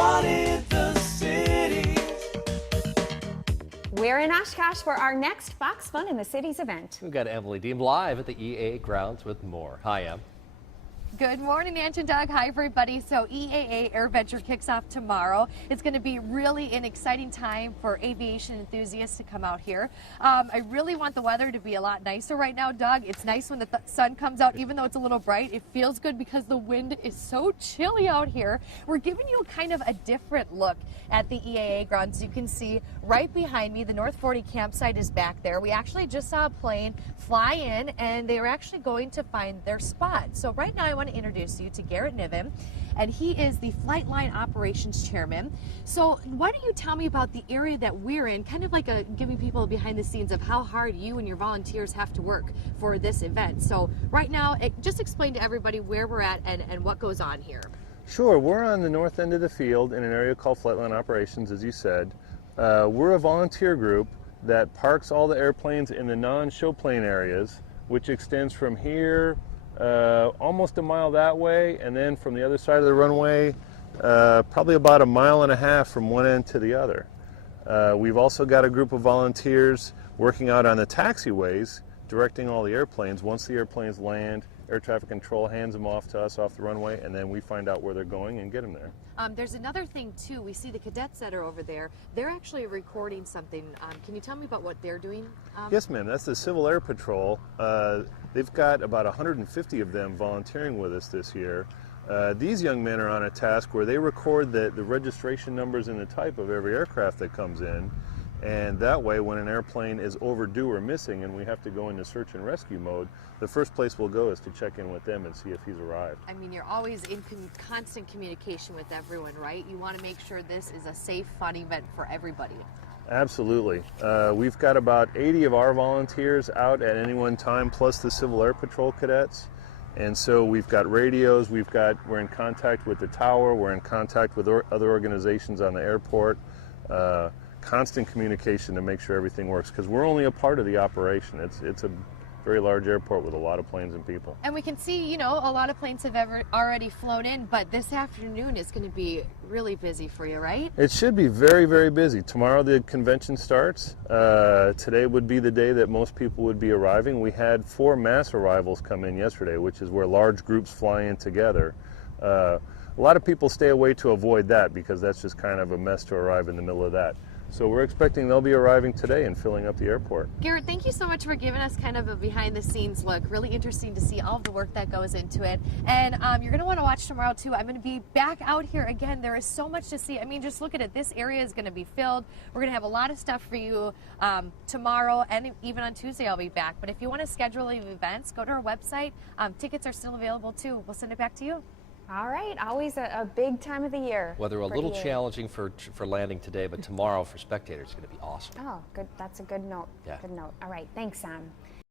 spotted the cities. We're in Oshkosh for our next Fox Fun in the Cities event. We've got Emily Deem live at the EAA grounds with more. Hi, Em. Good morning, Ange and Doug. Hi, everybody. So EAA AirVenture kicks off tomorrow. It's going to be really an exciting time for aviation enthusiasts to come out here. I really want the weather to be a lot nicer right now, Doug. It's nice when the sun comes out, even though it's a little bright. It feels good because the wind is so chilly out here. We're giving you kind of a different look at the EAA grounds. You can see right behind me, the North 40 campsite is back there. We actually just saw a plane fly in, and they were actually going to find their spot. So right now I want to introduce you to Garrett Niven, and he is the Flight Line Operations Chairman. So why don't you tell me about the area that we're in, kind of like giving people behind the scenes of how hard you and your volunteers have to work for this event. So right now, just explain to everybody where we're at and what goes on here. Sure, we're on the north end of the field in an area called Flight Line Operations, as you said. We're a volunteer group that parks all the airplanes in the non-show plane areas, which extends from here almost a mile that way, and then from the other side of the runway, probably about 1.5 miles from one end to the other. We've also got a group of volunteers working out on the taxiways, directing all the airplanes. Once the airplanes land, air traffic control hands them off to us off the runway, and then we find out where they're going and get them there. There's another thing too. We see the cadets that are over there. They're actually recording something. Can you tell me about what they're doing? Yes, ma'am. That's the Civil Air Patrol. They've got about 150 of them volunteering with us this year. These young men are on a task where they record the registration numbers and the type of every aircraft that comes in. And that way, when an airplane is overdue or missing and we have to go into search and rescue mode, the first place we'll go is to check in with them and see if he's arrived. I mean, you're always in constant communication with everyone, right? You want to make sure this is a safe, fun event for everybody. Absolutely. We've got about 80 of our volunteers out at any one time, plus the Civil Air Patrol cadets. And so we've got radios, we're in contact with the tower, we're in contact with other organizations on the airport. Constant communication to make sure everything works, because we're only a part of the operation. It's a very large airport with a lot of planes and people. And we can see, you know, a lot of planes have already flown in, but this afternoon is going to be really busy for you, right? It should be very, very busy. Tomorrow the convention starts. Today would be the day that most people would be arriving. We had 4 mass arrivals come in yesterday, which is where large groups fly in together. A lot of people stay away to avoid that because that's just kind of a mess to arrive in the middle of that. So we're expecting they'll be arriving today and filling up the airport. Garrett, thank you so much for giving us kind of a behind-the-scenes look. Really interesting to see all of the work that goes into it. And you're going to want to watch tomorrow, too. I'm going to be back out here again. There is so much to see. I mean, just look at it. This area is going to be filled. We're going to have a lot of stuff for you tomorrow, and even on Tuesday I'll be back. But if you want to schedule events, go to our website. Tickets are still available, too. We'll send it back to you. All right, always a big time of the year. Weather a little challenging for landing today, but tomorrow for spectators is going to be awesome. Oh, good. That's a good note. Yeah. Good note. All right, thanks, Sam.